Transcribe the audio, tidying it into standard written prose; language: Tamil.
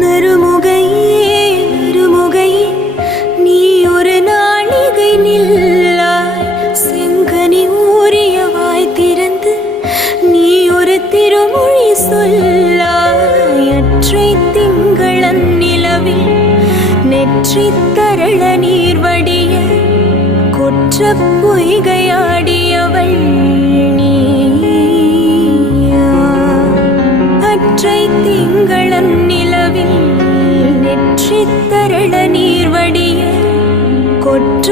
நறுமுகையே நறுமுகையே நீ ஒரு நாளிகை நில்லாய். செங்கனி ஊறிய வாய் திறந்து நீ ஒரு திருமொழி சொல்லாய். அற்றை திங்களன் நிலவில் நெற்றி தரள நீர் வடிய கொற்ற பொய்கையாடியவள் நீயா. அற்றை திங்களன் நிலவில் நெற்றி தரள நீர் வடிய கொற்ற